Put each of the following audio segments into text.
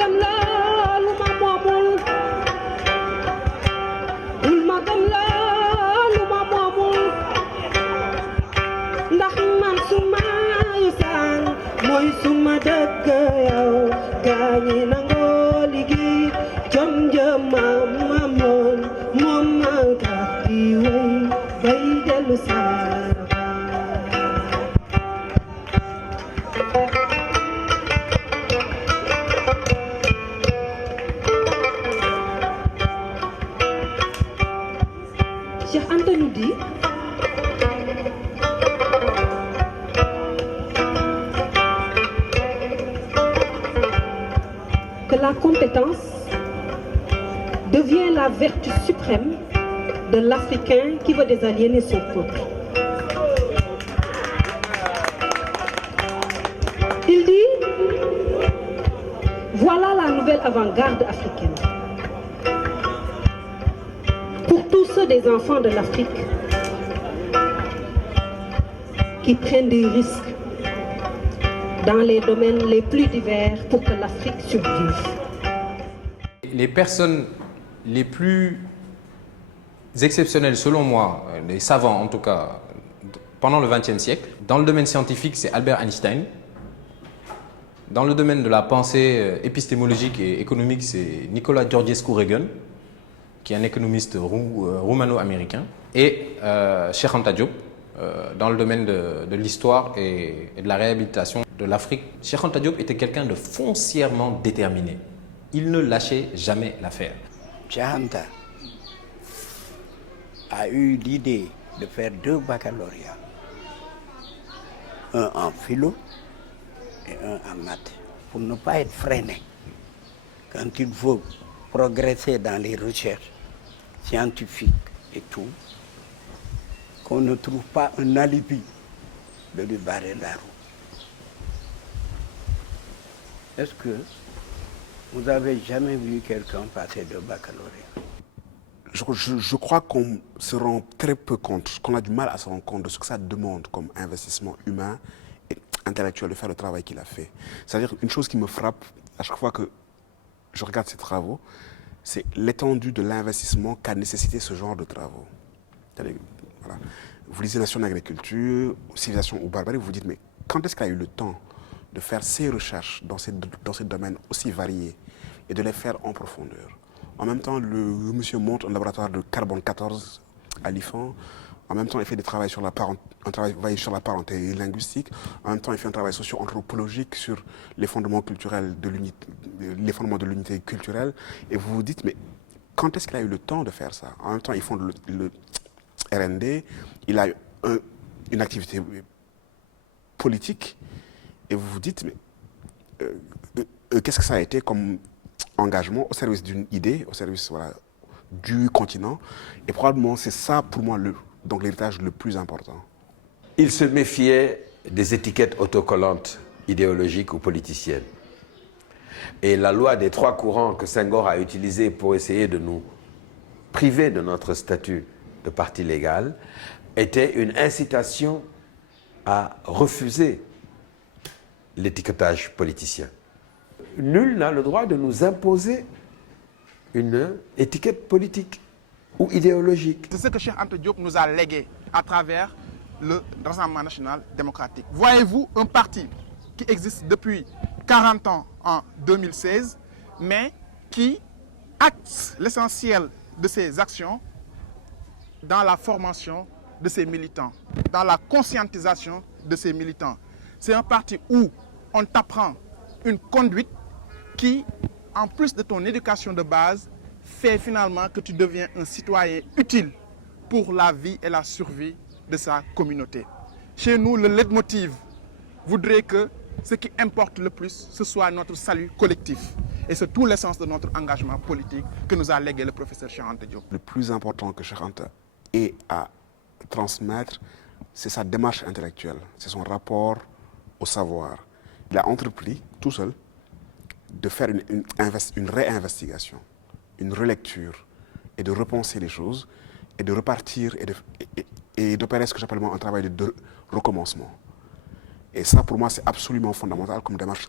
gëm la lu ma moomul bul ma gëm la lu ma moomul ndax man suma yosaan mooy suma dëkk yow gaañi nangoo liggéey jom jëmam amoon moom ma tax di wéy bay dellu saa Cheikh Anta nous dit que la compétence devient la vertu suprême de l'Africain qui veut désaliéner son peuple. Il dit, voilà la nouvelle avant-garde africaine. Pour tous ceux des enfants de l'Afrique qui prennent des risques dans les domaines les plus divers pour que l'Afrique survive. Les personnes les plus exceptionnelles, selon moi, les savants en tout cas, pendant le XXe siècle, dans le domaine scientifique, c'est Albert Einstein. Dans le domaine de la pensée épistémologique et économique, c'est Nicolas Georgescu-Reagan, qui est un économiste roumano-américain, et Cheikh Anta Diop, dans le domaine de l'histoire et de la réhabilitation de l'Afrique. Cheikh Anta Diop était quelqu'un de foncièrement déterminé. Il ne lâchait jamais l'affaire. Cheikh Anta a eu l'idée de faire 2 baccalauréats, un en philo et un en maths, pour ne pas être freiné quand il faut progresser dans les recherches scientifiques et tout, qu'on ne trouve pas un alibi de lui barrer la route. Est-ce que vous avez jamais vu quelqu'un passer 2 baccalauréats? Je crois qu'on se rend très peu compte, qu'on a du mal à se rendre compte de ce que ça demande comme investissement humain et intellectuel de faire le travail qu'il a fait. C'est-à-dire une chose qui me frappe à chaque fois que je regarde ces travaux, c'est l'étendue de l'investissement qu'a nécessité ce genre de travaux. Voilà. Vous lisez Nation d'agriculture, Civilisation ou Barbarie, vous vous dites, mais quand est-ce qu'il a eu le temps de faire ces recherches dans ces domaines aussi variés et de les faire en profondeur? En même temps, le monsieur monte un laboratoire de carbone 14 à l'IFAN. En même temps, il fait des travaux sur un travail sur la parenté linguistique. En même temps, il fait un travail socio-anthropologique sur les fondements culturels les fondements de l'unité culturelle. Et vous vous dites, mais quand est-ce qu'il a eu le temps de faire ça? En même temps, il fonde le RND. Il a une activité politique. Et vous vous dites, mais qu'est-ce que ça a été comme engagement au service d'une idée, au service du continent? Et probablement, c'est ça, pour moi, donc l'héritage le plus important. Il se méfiait des étiquettes autocollantes idéologiques ou politiciennes. Et la loi des 3 courants que Senghor a utilisée pour essayer de nous priver de notre statut de parti légal était une incitation à refuser l'étiquetage politicien. Nul n'a le droit de nous imposer une étiquette politique ou idéologique. C'est ce que Cheikh Anta Diop nous a légué à travers le Rassemblement national démocratique. Voyez-vous un parti qui existe depuis 40 ans en 2016, mais qui axe l'essentiel de ses actions dans la formation de ses militants, dans la conscientisation de ses militants. C'est un parti où on t'apprend une conduite qui, en plus de ton éducation de base, fait finalement que tu deviens un citoyen utile pour la vie et la survie de sa communauté. Chez nous, le leitmotiv voudrait que ce qui importe le plus, ce soit notre salut collectif. Et c'est tout l'essence de notre engagement politique que nous a légué le professeur Cheikh Anta Diop. Le plus important que Cheikh Anta ait à transmettre, c'est sa démarche intellectuelle, c'est son rapport au savoir. Il a entrepris, tout seul, de faire une réinvestigation, une relecture, et de repenser les choses, et de repartir, et d'opérer ce que j'appelle un travail de recommencement. Et ça, pour moi, c'est absolument fondamental comme démarche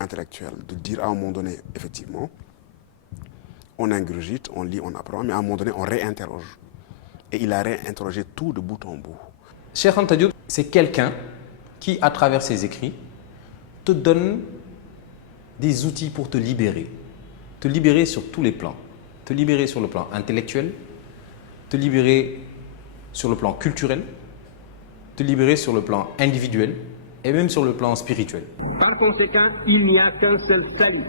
intellectuel de dire à un moment donné, effectivement, on ingurgite, on lit, on apprend, mais à un moment donné, on réinterroge. Et il a réinterrogé tout de bout en bout. Cheikh Anta Diop, c'est quelqu'un qui, à travers ses écrits, te donne des outils pour te libérer sur tous les plans. Te libérer sur le plan intellectuel, te libérer sur le plan culturel, te libérer sur le plan individuel et même sur le plan spirituel. Par conséquent, il n'y a qu'un seul salut,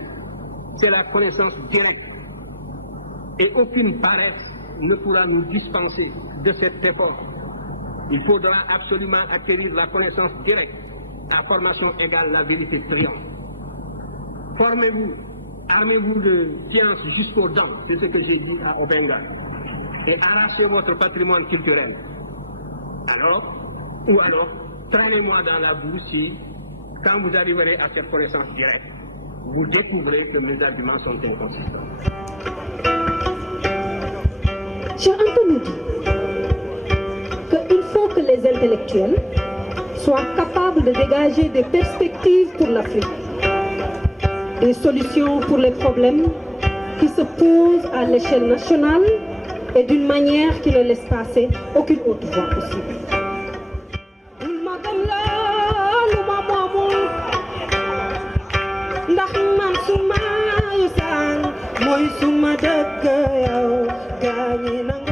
c'est la connaissance directe. Et aucune paresse ne pourra nous dispenser de cet effort. Il faudra absolument acquérir la connaissance directe. À formation égale, la vérité triomphe. Formez-vous, armez-vous de science jusqu'aux dents, c'est ce que j'ai dit à Obenga, et arrachez votre patrimoine culturel. Alors, traînez-moi dans la boue si, quand vous arriverez à cette connaissance directe, vous découvrez que mes arguments sont inconsistants. Cheikh Anta nous dit qu'il faut que les intellectuels soient capables de dégager des perspectives pour l'Afrique, des solutions pour les problèmes qui se posent à l'échelle nationale et d'une manière qui ne laisse passer aucune autre voie possible. Moy suma dëkk yow gaañi nangu